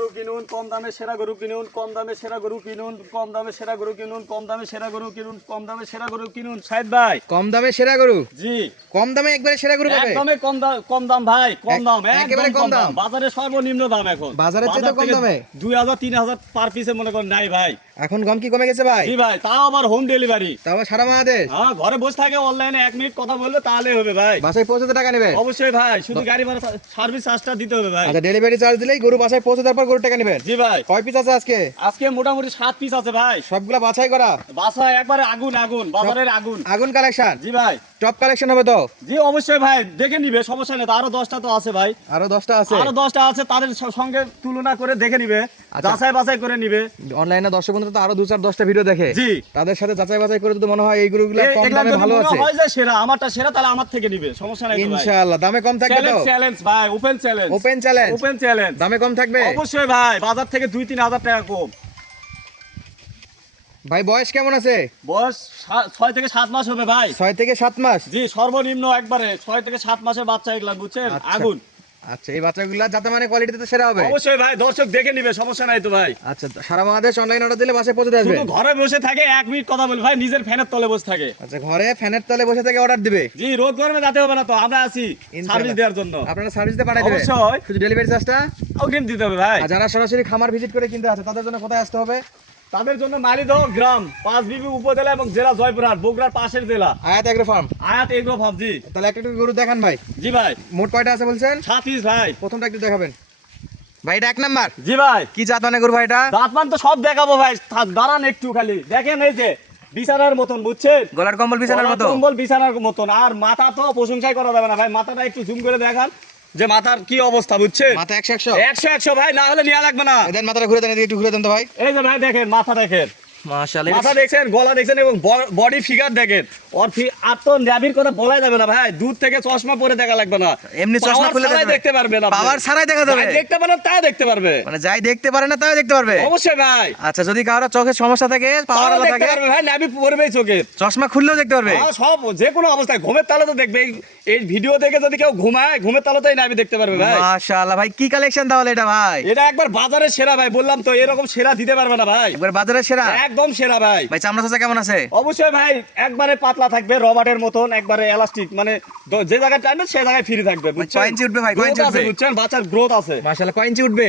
গরু কিনুন, কম দামে সেরা গরু কিনুন, কম দামে সেরা গরু কিনুন, কম দামে সেরা গরু কিনুন, কম দামে সেরা গরু কিনুন, কম দামে সেরা গরু কিনুন। সাহেদ ভাই, কম দামে সেরা গরু, জি কম দামে একবারে সেরা গরু পাবে। একদমই কম দাম ভাই, কম দাম, একেবারে একদম কম কম দাম। দাম। বাজারে সর্বনিম্ন দাম এখন, বাজারের চেয়ে তো কম থেকে দামে। 2000 3000 পার পিসে মনে করেন নাই ভাই। এখন গম কি কমে গেছে ভাই? জি ভাই, তাও আবার হোম ডেলিভারি। তাও সারা বাংলাদেশ। হ্যাঁ, ঘরে বসে থাকে অনলাইনে 1 মিনিট কথা বললে তাহলে হবে ভাই। বাসায় পৌঁছাতে টাকা নেবে? অবশ্যই ভাই, শুধু গাড়ি ভাড়া সার্ভিস চার্জটা দিতে হবে ভাই। আচ্ছা, ডেলিভারি চার্জ দিলেই গরু বাসায় পৌঁছে তারপর গরু টাকা নেবেন। জি ভাই, কয় পিস আছে আজকে? আজকে মোটামুটি 7 পিস আছে ভাই। সবগুলা বাছাই করা? বাসা একবারে আগুন আগুন, বাজারের আগুন। আগুন কালেকশন? জি ভাই, টপ কালেকশন হবে তো? জি অবশ্যই ভাই, দেখে নিবে, সমস্যা নেই। আরো 10টা তো আছে ভাই, আরো 10টা আছে? আরো 10টা আছে, তাদের সঙ্গে তুলনা করে দেখে নিবে, আচ্ছা। যাচাই বাছাই করে নিবে। অনলাইনে দর্শক বন্ধুরা তো আরো 2-4-10টা ভিডিও দেখে, জি, তাদের সাথে যাচাই বাছাই করে যদি মনে হয় এই গরুগুলো কম এগুলা দামে যদি ভালো মনে আছে, হয় যে সেরা, আমারটা সেরা, তাহলে আমার থেকে নিবে, সমস্যা নাই তো ভাই। ইনশাআল্লাহ দামে কম থাকবে তো? চ্যালেঞ্জ ভাই, open challenge. Open challenge? Open challenge, দামে কম থাকবে অবশ্যই ভাই, বাজার থেকে 2-3 হাজার টাকা কম। ভাই। বয়স কেমন আছে? বয়স 6 থেকে 7 মাস হবে ভাই। 6 থেকে 7 মাস? জি, সর্বনিম্ন একবারে 6 থেকে 7 মাসের বাচ্চা এগুলা, বুঝছেন? আচ্ছা। আগুন। আচ্ছা, এই বাচ্চাগুলা যাতে মানে কোয়ালিটিতে তো সেরা হবে? অবশ্যই ভাই, দর্শক দেখে নিবে, সমস্যা নাই তো ভাই। আচ্ছা, সারা বাংলাদেশ অনলাইন অর্ডার দিলে বাসায় পৌঁছে আসবে? শুধু ঘরে বসে থাকে 1 মিনিট কথা বলি ভাই, নিজের ফ্যানের তলে বসে থাকে। আচ্ছা, ঘরে ফ্যানের তলে বসে থেকে অর্ডার দিবে? জি, রোদ গরমে যেতে হবে না তো, আমরা আছি সার্ভিস দেওয়ার জন্য। আপনারা সার্ভিস দিয়ে পাঠিয়ে দিবেন? অবশ্যই, শুধু ডেলিভারি চার্জটা অগ্রিম দিতে হবে ভাই। আর যারা সরাসরি খামার ভিজিট করে কিনতে আছে তাদের জন্য কোথায় আসতে হবে? তাদের জন্য মালিদহ গ্রাম, 5 বিবি উপজেলা এবং জেলা জয়পুরহাট, বগুড়ার পাশের জেলা। আয়াত এগ্রো ফার্ম? আয়াত এগ্রো ফার্ম। জি তাহলে একটা একটু গরু দেখান ভাই। জি ভাই, মোট কয়টা আছে বলছেন? 7 পিস ভাই। প্রথমটা একটু দেখাবেন ভাই। এটা 1 নাম্বার? জি ভাই, কি জাত মানে গরু ভাই এটা? দাঁতমান তো সব দেখাবো ভাই, দাঁড়ান একটু খালি দেখেন। এই যে বিছানার মতন, বুঝছেন? গলার কম্বল বিছানার মতো? কম্বল বিছানার মতন। আর মাথা তো প্রশংসাই করা যাবে না ভাই, মাথাটা একটু জুম করে দেখান যে মাথার কি অবস্থা, বুঝছেন? মাথা 100 100 ভাই, না হলে নেওয়া লাগবে না। দেন মাথাটা ঘুরে দেন, এদিকে একটু ঘুরে দেন তো ভাই। এই যে ভাই দেখেন, মাথা দেখেন, মাশাআল্লাহ। মাথা দেখছেন, গলা দেখছেন এবং বডি ফিগার দেখেন। আর তো ন্যাভির কথা বলাই যাবে না ভাই, দূর থেকে চশমা পরে দেখা লাগবে না, এমনি চশমা খুলে দেখতে পারবে না। পাওয়ার ছাড়াই দেখা যাবে? যাই দেখতে পারেন তাই দেখতে পারবে, মানে যাই দেখতে পারে না তাই দেখতে পারবে? অবশ্যই ভাই। আচ্ছা, যদি কারো চোখের সমস্যা থাকে, পাওয়ার তাও আলা দেখতে থাকে, পারবে ভাই, ন্যাভি পরবেই চোখে, চশমা খুললেও দেখতে পারবে? সব যে কোনো অবস্থায়। ঘুমের তালে তো দেখবে, এই ভিডিও দেখে যদি কেউ ঘুমায়, ঘুমের তালেই ন্যাভি দেখতে পারবে ভাই। মাশাআল্লাহ ভাই, কি কালেকশন তাহলে এটা ভাই? এটা একবার বাজারের সেরা ভাই, বললাম তো, এরকম সেরা দিতে পারবে না ভাই, একবার বাজারের সেরা? একদম সেরা ভাই। ভাই চামড়া চাচা কেমন আছে? অবশ্যই ভাই, একবারে পাতলা থাকবে, রবারের মতন, একবারে এলাস্টিক, মানে যে জায়গায় টানবে সে জায়গায় ফ্রি থাকবে, বুঝছেন? কয় ইঞ্চি উঠবে ভাই? কয় ইঞ্চি Growth আছে, উঠবে? বুঝছেন? বাচ্চার গ্রোথ আছে। মাশাআল্লাহ, কয় ইঞ্চি উঠবে?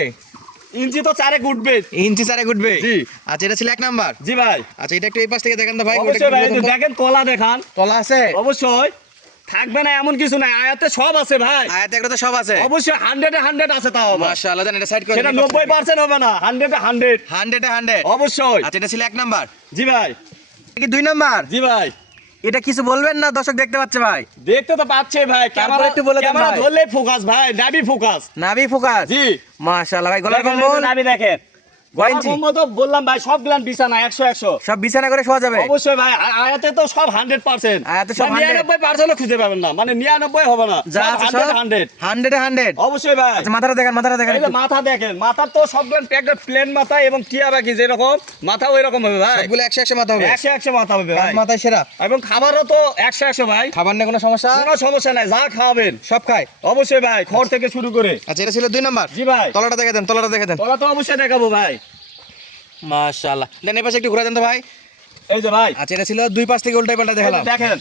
ইঞ্চি তো 4 উঠবে। ইঞ্চি 4 উঠবে? জি। আচ্ছা, এটা ছিল 1 নাম্বার? জি ভাই, আচ্ছা, এটা একটু এই পাশ থেকে দেখান তো ভাই। অবশ্যই ভাই, এই যে দেখেন, তলা দেখান। তলা আছে? অবশ্যই থাকবে না এমন কিছু নাই, আয়াতে সব আছে ভাই। আয়াত এগুলো তো সব আছে? অবশ্যই 100 আছে, তাও আবার। মাশাআল্লাহ, দেন এটা সাইড করে সেটা দিন। 90% হবে না, 100 100 অবশ্যই। আচ্ছা, এটা ছিল 1 নাম্বার? জি ভাই, এটা কি 2 নাম্বার? জি ভাই, এটা কিছু বলবেন না? দর্শক দেখতে পাচ্ছে ভাই। দেখতে তো পাচ্ছে ভাই, ক্যামেরা একটু বলে দেন ক্যামেরা ভাই। ধরলে ফোকাস ভাই, নাভি ফোকাস। নাভি ফোকাস? জি, মাশাআল্লাহ ভাই, গলার দেখেন, এই কম্বল? যে নাভি দেখেন, কয় গলার ইঞ্চি? কম্বল তো বললাম ভাই, সব গ্লান বিছানা 100 সব বিছানা করে শোয়া যাবে? অবশ্যই ভাই। আয়াতে তো সব 100%, আয়াতে সব 100 99% খুঁজে পাবেন না, মানে 99 হবে না, যা সব আছে 100 সব 100 অবশ্যই ভাই। আচ্ছা, মাথাটা দেখেন, মাথাটা দেখেন এই যে একটু। মাথা দেখেন, মাথার তো সবগুলো একটা প্লেন মাথা এবং টিয়া বাকি যেরকম মাথা ওই রকম হবে ভাই, সবগুলো 100 মাথা হবে? 100 মাথা হবে ভাই, মাথায় সেরা? এবং খাবারও তো 100 ভাই, খাবার নিয়ে কোনো সমস্যা? কোনো সমস্যা নাই, যা খাওয়াবেন সব খায়? অবশ্যই ভাই, খড় থেকে শুরু করে। আচ্ছা, এটা ছিল 2 নাম্বার? জি ভাই, তলাটা দেখে দেন, তলাটা দেখে দেন। তোরা তো অবশ্যই দেখাবো ভাই। মাশাআল্লাহ, দেন এই পাশে একটু ঘুরে দেন তো ভাই। এই যে ভাই, আচ্ছা, এটা ছিল 2 পাশ থেকে উল্টাই পাল্টা এই যে দেখালাম দেখেন,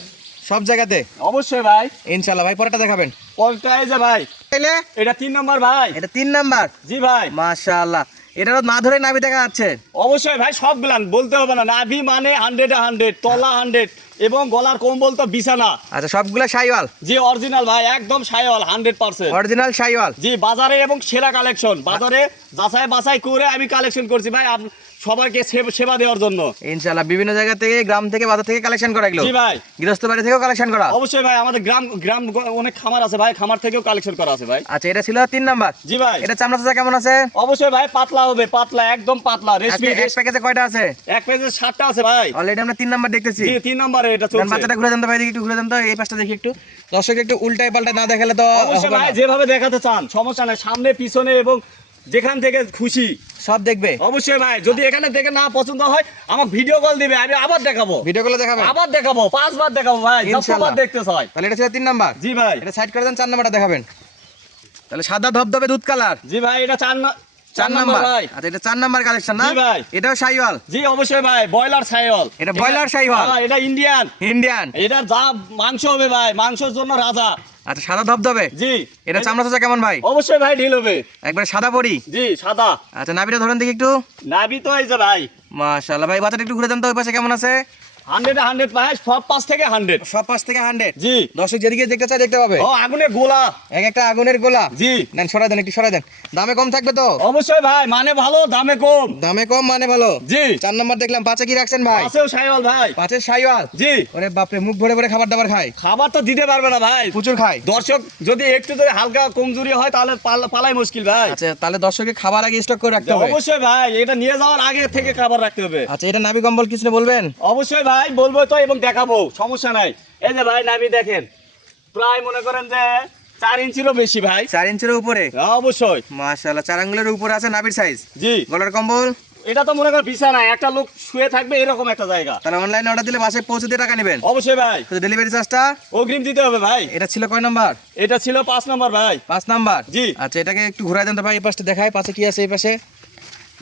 সব জায়গাতে? অবশ্যই ভাই। ইনশাআল্লাহ ভাই, পরেরটা দেখাবেন। পলটা এই যে ভাই, তাইলে এটা 3 নম্বর ভাই। এটা 3 নাম্বার? জি ভাই, মাশাআল্লাহ, এটা না ধরে নাভি দেখা যাচ্ছে? অবশ্যই ভাই, সব গুলান বলতে হবে না, নাভি মানে 100 তলা 100 এবং গলার কম্বল তো বিছানা। আচ্ছা, সবগুলা শাইওয়াল? জি, অরিজিনাল ভাই, একদম শাইওয়াল 100%। অরিজিনাল শাইওয়াল? জি, বাজারে এবং সেরা কালেকশন, বাজারে যাচাই বাছাই করে আমি কালেকশন করছি ভাই, সবাইকে সেবা দেওয়ার জন্য। ইনশাআল্লাহ, বিভিন্ন জায়গা থেকে, গ্রাম থেকে, বাজার থেকে কালেকশন করা এগুলো? জি ভাই, গৃহস্থ বাড়ি থেকেও কালেকশন করা? অবশ্যই ভাই, আমাদের গ্রাম অনেক খামার আছে ভাই, খামার থেকেও কালেকশন করা আছে ভাই। আচ্ছা, এটা ছিল 3 নাম্বার? জি ভাই, এটা চামড়া চাচা কেমন আছে? অবশ্যই ভাই, পাতলা হবে, পাতলা, একদম পাতলা, রেশমি। এক প্যাকেজে কয়টা আছে? এক পেজে 7টা আছে ভাই। অলরেডি আমরা 3 নাম্বার দেখতেছি। জি, 3 নম্বরে এটা দেন চলছে। বাচ্চাটা ঘুরে দেন তো ভাই, একটু ঘুরে দেন তো, এই পাশটা দেখি একটু। দর্শক একটু উল্টায় পাল্টা না দেখালে তো অবশ্যই হবে ভাই, না। যেভাবে দেখাতে চান সমস্যা নাই, সামনে পিছনে এবং যেখান থেকে খুশি সব দেখবে? অবশ্যই ভাই, যদি এখানে দেখে না পছন্দ হয় আমাকে ভিডিও কল দিবে, আমি আবার দেখাবো, ভিডিও গুলো দেখাবে? আবার দেখাবো, 5 বার দেখাবো ভাই, ইনশাআল্লাহ। যতবার দেখতে চাই। তাহলে এটা ছিল 3 নাম্বার? জি ভাই, এটা সাইড করে দেন, 4 নাম্বারটা দেখাবেন। তাহলে সাদা ধবধবে দুধ কালার? জি ভাই, এটা 4 নাম্বার ভাই। আচ্ছা এটা 4 নাম্বার কালেকশন না জি ভাই। এটাও শাইওয়াল জি অবশ্যই ভাই, ব্রয়লার ছাগল। এটা ব্রয়লার শাইওয়াল। হ্যাঁ, এটা ইন্ডিয়ান। ইন্ডিয়ান এটা যা মাংস হবে ভাই, মাংসের জন্য রাজা। আচ্ছা সাদা ধবধবে জি এটা চামড়া চাচা কেমন ভাই অবশ্যই ভাই, ঢিল হবে। একবার সাদা পরি জি সাদা। আচ্ছা নাভিটা ধরেন দেখি একটু নাভি তো এই যে ভাই মাশাআল্লাহ ভাই বাচ্চাটা একটু ঘুরে দেন তো ওই পাশে কেমন আছে 100 ভাই, সব পাশ থেকে 100। সব পাশ থেকে 100 জি। দর্শক যেদিকে দেখতে চায় দেখতে পাবে ও আগুনে গোলা। এক একটা আগুনের গোলা জি নেন সরাই দেন একটু সরাই দেন দামে কম থাকবে তো অবশ্যই ভাই, মানে ভালো দামে কম। দামে কম মানে ভালো জি 4 নাম্বার দেখলাম পাঁচে কি রাখছেন ভাই আছেও ছাগল ভাই। পাঁচের শাইওয়াল জি ওরে বাপরে মুখ ভরে ভরে খাবার দাবার খায় খাবার তো দিতে পারবে না ভাই, প্রচুর খায় দর্শক যদি একটু যদি হালকা কমজোরি হয় তাহলে পালাই মুশকিল ভাই। আচ্ছা তাহলে দর্শকের খাবার আগে স্টক করে রাখতে হবে অবশ্যই ভাই, এটা নিয়ে যাওয়ার আগে থেকে খাবার রাখতে হবে। আচ্ছা এটা নাভি কম্বল কিছু বলবেন অবশ্যই ভাই বলবো তো, এবং দেখাবো, সমস্যা নাই। এই যে ভাই নাভি দেখেন, প্রায় মনে করেন যে 4 ইঞ্চিরও বেশি ভাই। 4 ইঞ্চির উপরে অবশ্যই। মাশাআল্লাহ 4 আঙ্গুলের উপরে আছে নাভির সাইজ জি গলার কম্বল এটা তো মনে করেন বিছানা, একটা লোক শুয়ে থাকবে এরকম একটা জায়গা। তাহলে অনলাইনে অর্ডার দিলে বাসায় পৌঁছে দিয়ে টাকা নেবেন অবশ্যই ভাই, শুধু ডেলিভারি চার্জটা অগ্রিম দিতে হবে ভাই। এটা ছিল কয় নাম্বার এটা ছিল 5 নম্বর ভাই। 5 নাম্বার জি। আচ্ছা এটাকে একটু ঘুরাই দেন তো ভাই এই পাশে দেখায় পাশে কি আছে এই পাশে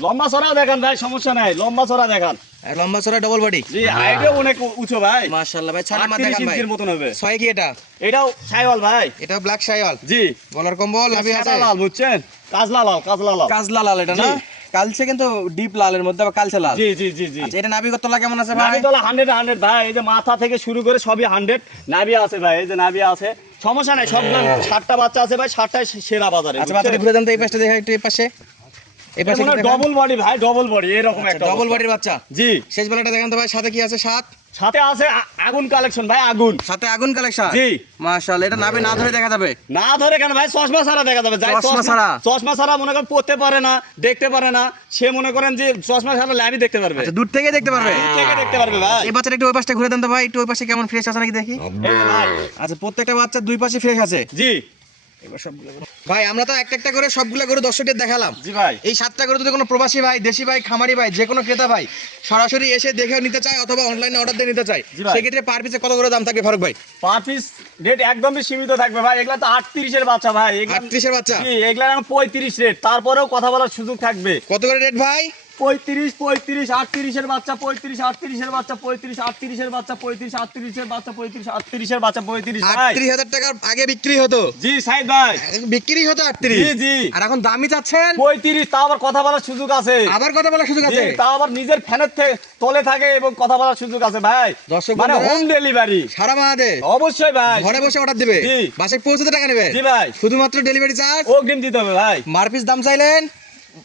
লম্বা চড়াও দেখান ভাই, সমস্যা নাই, লম্বা চড়া দেখান। আর লম্বা চড়া ডবল বডি জি হাইটও অনেক উঁচু ভাই, মাশাআল্লাহ ভাই 6 নাম্বার 38 দেখান ভাই ইঞ্চির মতন হবে। 6 কি এটা এটাও ছাগল ভাই। এটা ব্ল্যাক শাইওয়াল জি গলার কম্বল নাভি আছে সাদা লাল, বুঝছেন, কাজলা লাল, কাজলা লাল। কাজলা লাল এটা না জি। কালচে কিন্তু ডিপ লালের মধ্যে আবার কালচে লাল জি জি জি জি আচ্ছা এটা নাভি কতলা কেমন আছে ভাই নাভি তলা 100 ভাই, এই যে মাথা থেকে শুরু করে সবই 100 নাভি আছে ভাই, এই যে নাভি আছে, সমস্যা নাই। সব 60টা বাচ্চা আছে ভাই, 60টাই সেরা বাজারে। আচ্ছা বাচ্চাটা ঘুরে দেন তো এই পাশটা দেখা একটু এই পাশে এই পাশে ডবল বডি ভাই, ডবল বডি এরকম একটা ডবল অবস্থা। বডির বাচ্চা জি শেষ বেলাটা দেখেন তো ভাই সাথে কি আছে সাথে আছে আগুন কালেকশন ভাই, আগুন। সাথে আগুন কালেকশন জি মাশাআল্লাহ এটা নাভি না ধরে দেখা যাবে না ধরে কেন ভাই, চশমা ছাড়া দেখা যাবে। যাই চশমা ছাড়া? চশমা ছাড়া মনে করেন পড়তে পারে না, দেখতে পারে না, সে মনে করেন যে চশমা ছাড়া লাইভই দেখতে পারবে। আচ্ছা দূর থেকে দেখতে পারবে দূর থেকে দেখতে পারবে ভাই। এই বাচ্চাটা একটু ওই পাশটা ঘুরে দেন তো ভাই একটু ওই পাশে কেমন ফ্রেশ আছে নাকি দেখি এই যে ভাই। আচ্ছা প্রত্যেকটা বাচ্চা দুই পাশে ফ্রেশ আছে জি এবার সবগুলো ভাই আমরা তো একটা একটা করে সবগুলো গরু দর্শকদের দেখালাম জি ভাই। এই 7টা গরু যদি কোনো প্রবাসী ভাই দেশি ভাই খামারি ভাই যে কোনো ক্রেতা ভাই সরাসরি এসে দেখেও নিতে চায় অথবা অনলাইনে অর্ডার দিয়ে নিতে চায় জি ভাই। সেক্ষেত্রে পার পিসে কত করে দাম থাকবে ফারুক ভাই পার পিস রেট একদমই সীমিত থাকবে ভাই। এগুলা তো 38 এর বাচ্চা ভাই, এগুলা 38 এর বাচ্চা জি এগুলা এখন 35 রেট, তারপরেও কথা বলার সুযোগ থাকবে। কত করে রেট ভাই 35 38 এর বাচ্চা, 35 38 এর বাচ্চা, 35 38 এর বাচ্চা, 35 38 এর বাচ্চা, 35 38 এর বাচ্চা, 35 ভাই। 38,000 টাকার আগে বিক্রি হতো জি সাইদ ভাই। বিক্রি হতো 38 জি জি আর এখন দামই চাচ্ছেন 35, তাও আবার কথা বলার সুযোগ আছে। আবার কথা বলার সুযোগ জি, আছে তাও আবার নিজের ফ্যানের তলে থাকে এবং কথা বলার সুযোগ আছে ভাই। দর্শক মানে বন্ধুরা, হোম ডেলিভারি। সারা বাংলাদেশ অবশ্যই ভাই, ঘরে বসে অর্ডার দিবে জি। বাসায় পৌঁছতে টাকা নেবে জি ভাই, শুধুমাত্র ডেলিভারি চার্জ অগ্রিম দিতে হবে ভাই। মারপিস দাম চাইলেন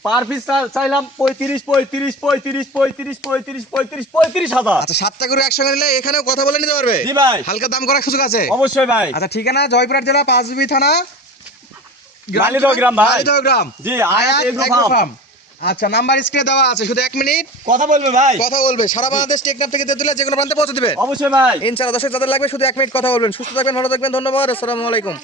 পার পিস চাইলাম 35,000। আচ্ছা 7টা করে একসঙ্গে নিলে এখানেও কথা বলে নিতে পারবে জি ভাই, হালকা দাম করার সুযোগ আছে অবশ্যই ভাই। আচ্ছা ঠিকানা জয়পুরহাট জেলা পাঁচবি থানা মালিদহ গ্রাম ভাই। মালিদহ গ্রাম জি আয়াত এগ্রো এগ্রো ফার্ম। ফার্ম। আচ্ছা নাম্বার স্ক্রিনে দেওয়া আছে শুধু 1 মিনিট কথা বলবে ভাই, কথা বলবে সারা বাংলাদেশ টেকনাফ থেকে তেতুলিয়া যে কোনো প্রান্তে পৌঁছে দিবে অবশ্যই ভাই। ইনশাআল্লাহ দর্শক যাদের লাগবে শুধু 1 মিনিট কথা বলবেন সুস্থ থাকবেন ভালো থাকবেন ধন্যবাদ আসসালামু আলাইকুম